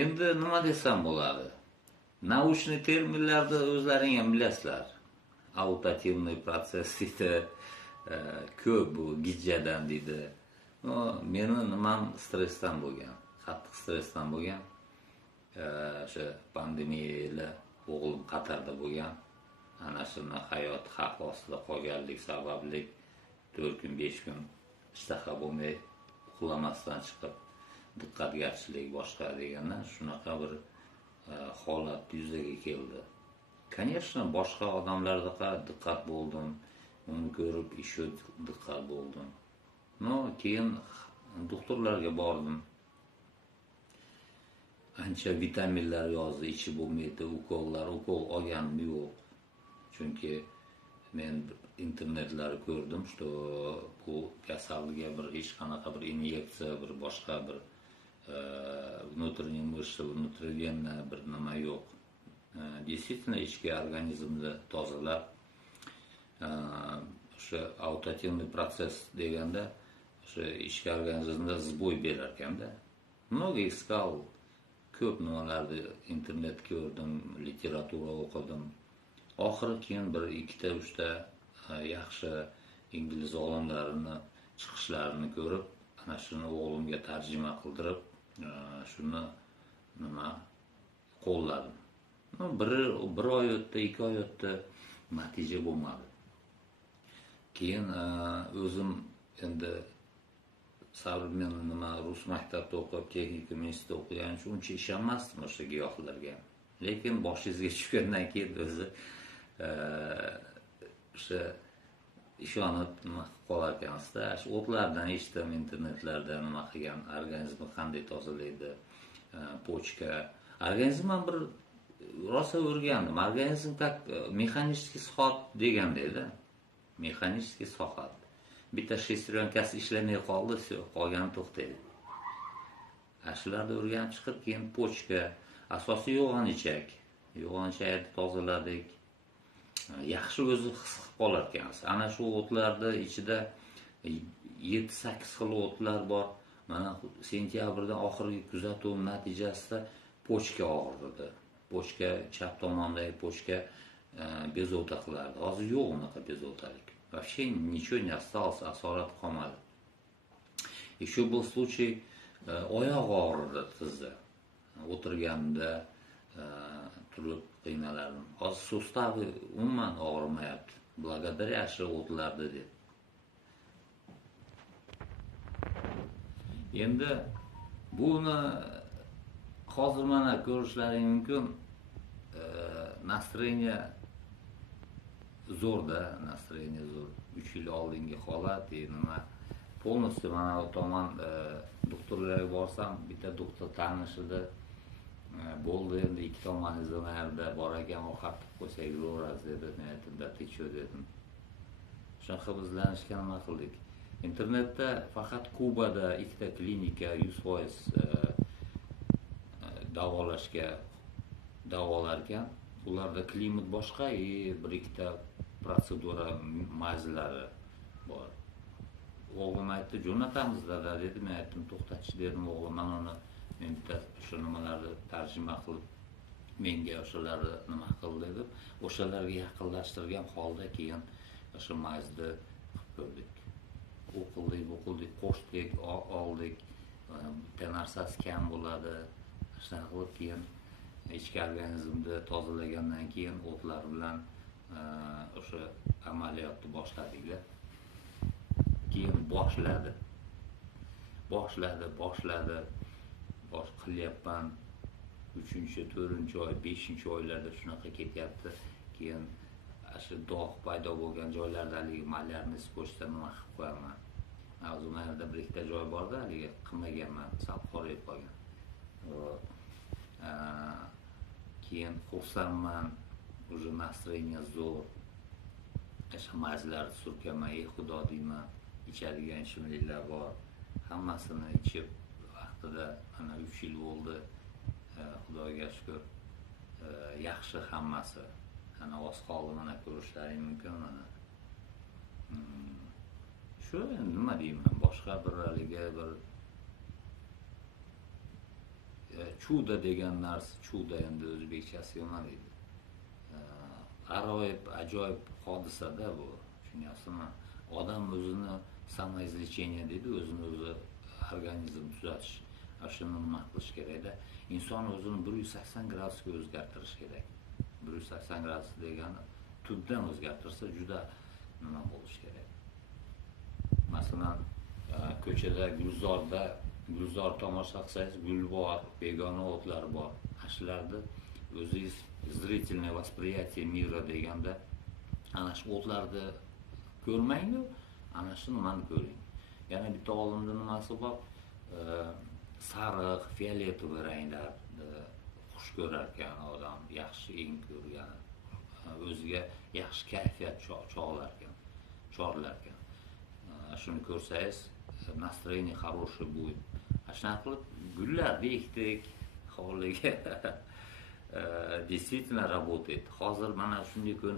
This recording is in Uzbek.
Endi nima desam bo'ladi? Naучный terminlarni o'zlaring ham bilasizlar. Autoativniy protsess deydi, ko'p bu gijjadan deydi. Meni nimam stressdan bo'lgan, qattiq stressdan bo'lgan. O'sha pandemiya o'g'lim Qatarda bo'lgan. Ana shuni hayot xavf ostida qolganlik sababli 4 kun 5 kun ishtaha bo'lmay uxlamasdan chiqib diqqatgarchilik boshqa deganda shunaqa bir holat yuzaga keldi. Конечно, boshqa odamlarga diqqat bo'ldim, uni ko'rib ishga diqqat bo'ldim. Keyin doktorlarga bordim. Ancha vitaminlar yozdi, ichi bo'lmaydi, ukol olganim yo'q. Chunki men internetlarda ko'rdim, что bu kasallikka bir hech qanaqa bir inyeksiya, bir boshqa bir внутренний мышцы, внутривенная bir nima yo'q. Действительно ichki organizmni tozalab, o'sha autoativniy protsess deganda o'sha ichki organizmda sboy berar ekanda. Много искал, ko'p nimalarni internet ko'rdim, literatura o'qidim. Oxiri keyin bir ikkita uchta yaxshi ingliz olimlarini chiqishlarini ko'rib, ana shuni o'g'limga tarjima qildirib, shuni qo'lladim. Bir oy o'tdi, 2 oy o'tdi, natija bo'lmadi. Keyin o'zim endi современный rus maktabida o'qib, texnika institutida o'qiganim uchun uncha ishonmasdim o'sha giyohlarga. Lekin boshingizga tushgandan keyin o'zi o'sha ishonib nima qilib qolar ekansizda. Shu o'tlardan eshitdim, internetlarda nima qilgan, organizmni qanday tozalaydi, pochka. Organizm ham bir rosa o'rgandim. Organizm tak mexanический soat degandayda. Mexanический soat. Bitta shestronkasi ishlamay qoldi, qolgani to'xtaydi. Shularni o'rganib chiqib, keyin pochka, asosiy yo'g'on-ichakni tozaladik. Yaxshi o'zi his qilib qolar ekansiz. Ana shu o'tlarda ichida 7-8 xil o'tlar bor. Mana sentyabrdan oxirgi kuzatuv natijasida pochka og'ridi. Pochka, chap tomondagi pochka bezovta qilardi. Hozir yo'q unaqa bezovtalik. Вообще ничего не осталось, asorat qolmadi. Еще был случай, oyoq og'ridi tizda. O'tirganda turib qiynalardim. Hozir sustavi umuman og'rimayapti. Благодаря shu o'tlarga deb. Endi buni hozir mana ko'rishlaring mumkin. Настроение zo'rda, настроение zo'r. 3 yil oldingi holat, nima полностью mana bu tomon doktorlarga borsam, bitta doktor tanishida bo'ldi, endi ikki tomoningizni narda bor ekan, o'qatib qo'ysak bo'larasiz dedi. Men aytdim, "Da ты что?" dedim. Shunaqa bizlanishga nima qildik? Internetda faqat Kubada ikkita klinika 100% davolar ekan. Ularda klimat boshqa, bir ikkita protsedura mazlari bor. O'g'lim aytdi, "Jo'natamiz dada" dedi. Men aytdim, "To'xtatchi" dedim, o'g'lim, "Men uni menda o'sha nimalarni tarjima qilib, menga o'shalarni nima qil" dedim. O'shalarga yaqinlashtirgan holda keyin o'sha mazni qilib ko'rdik. O'qildik, qo'shdik, oldik. Bitta narsasi kam bo'ladi. Shunaqa qilib keyin ichki organizmni tozalagandan keyin o'tlar bilan o'sha amaliyotni boshladik-da. Keyin boshladi. Bosh qilyapman. 3-4-oy, 5-oylarda shunaqa ketyapti. Keyin shu dog' paydo bo'lgan joylarda haligi malyarniy spochta nima qilib qo'yaman. Hozir mana bir ikkita joy borda, haligi qilmaganman, sal qorayib qolgan. Keyin xursandman, уже настроение zo'r. Mazlar surkaman, xudo deyman, ichadigan ichimliklar bor. Hammasini ichib vaqtida mana 3 yil bo'ldi. Xudoga shukr. Yaxshi hammasi. Ana oz qoldi, mana ko'rishlaring mumkin mana. Shu nima deyman, boshqa bir haligi bir chuda degan narsa, chuda endi o'zbekchasi yomon edi. G'aroyib, ajoyib hodisada bu, tushunyapsizmi? Odam o'zini samoizlechение deydi, o'zini o'zi organizm tuzatish. Shuni nima qilish kerakda? Inson o'zini 180 gradusga o'zgartirish kerak. 180 gradus degani tubdan o'zgartirsa juda nima bo'lish kerak. Masalan, ko'chada gulzor tomosha qilsangiz, gul bor, begona o'tlar bor. Shularni o'zingiz зрительное восприятие мира deganda ana shu o'tlarni ko'rmang-ku, ana shu nimani ko'ring. Yana bitta olimda nimasi bor? Sariq, fioletovoy ranglarni xush ko'rar ekan odam, yaxshi eng ko'rgan, o'ziga yaxshi kayfiyat chorlar ekan. Shuni ko'rsangiz, настроение хорошее будет. Shunaqa qilib gullarni ekdik, hovliga действительно работает. Hozir mana shunday